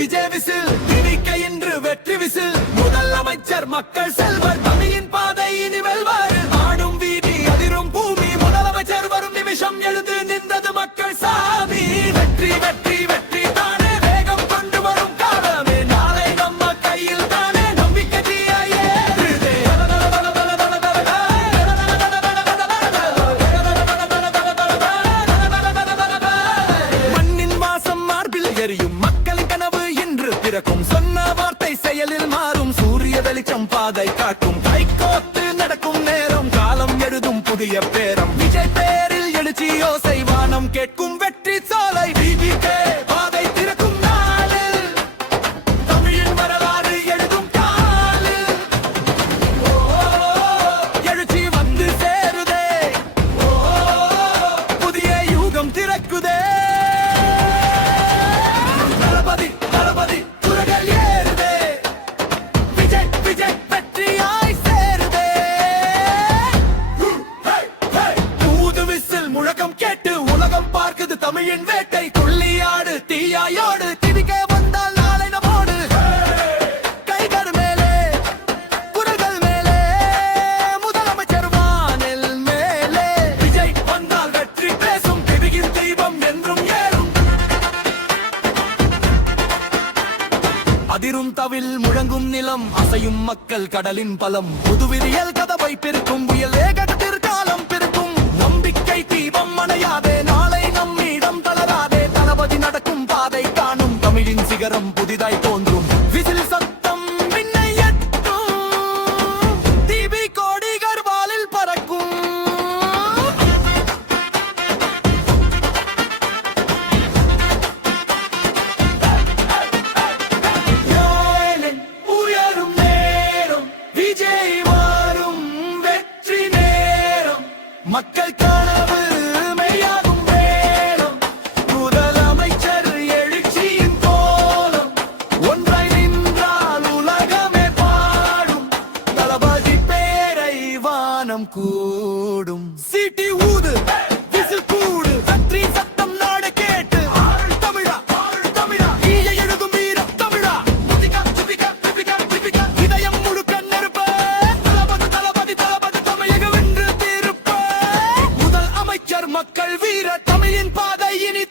Vijay whistle திணிக்க இன்று வெற்றி விசில் முதலமைச்சர் மக்கள் செல்வர் தமிழின் பாதை இனி வெல்வாரு ஆடும் வீதி அதிரும் பூமி முதலமைச்சர் வரும் நிமிஷம் எழுந்து நின்றது மக்கள் சாமி வெற்றி வெற்றி வெற்றி தானே வேகம் கொண்டு வரும் காலமே நாளை நம்ம கையில் தானே நம்பிக்கை தீயே மண்ணின் வாசம் மார்பில் எரியும் மக்களின் கனவு இன்று பிறக்கும் சொன்ன வார்த்தை செயலில் மாறும் சூரிய வெளிச்சம் பாதை காட்டும் கைகோத்து நடக்கும் நேரம் காலம் எழுதும் புதிய பேரம் விஜய் பேரில் எழுச்சி யோசை வானம் கேட்கும் வெற்றி சோலை டிவிகே பாதை திறக்கும் நாளில் தமிழின் வரலாறு எழுதும் காலில் எழுச்சி வந்து சேருதே புதிய யுகம் திறக்குதே தளபதி தளபதி குரல் ஏறுதே விஜய் விஜய் வெற்றியாய் சேருதே ஊது விசில் முழக்கம் கேட்டு உலகம் பார்க்குது தமிழின் வேட்டை கொள்ளியாடு தீயாயோடு திணிக்க வந்தால் நாளை நம்மோடு கைகள் மேலே குரல்கள் மேலே முதலமைச்சர் வானில் மேலே விஜய் வந்தால் வெற்றி பேசும் திரியின் தீபம் என்றும் ஏறும் அதிரும் தவில் முழங்கும் நிலம் அசையும் மக்கள் கடலின் பலம் புதுவிரியல் கதவை பெருக்கும் புயல் ஏகத்திற்காலம் பெருக்கும் நம்பிக்கை தீபம் அணையாதே நாளை நம்மிடம் தளராதே தளபதி நடக்கும் பாதை காணும் தமிழின் சிகரம் புதிதாய் தோன்றும் விசில் சத்தம் விண்ணை எட்டும் டிவி கோடி கர்வாலில் பறக்கும் உயரும் நேரம் விஜய் மாறும் வெற்றி நேரம் மக்கள் கனவு மெய்யாகும் வேலம் முதலமைச்சர் எழுச்சியின் கோலம் ஒன்றாய் நின்றால் உலகமே பாடும் தளபதி பேரை வானம் கூடும் சீட்டி ஊது விசில் கூடு வெற்றி சத்தம் நாடு கேட்டு தமிழா தமிழா ஈய எழுதும் வீரம் தமிழா இதயம் முழுக்க நெருப்ப தளபதி தளபதி தளபதி தமிழக வென்று தீர்ப்ப முதல் அமைச்சர் மக்கள் வீர தமிழின் பாதை இனி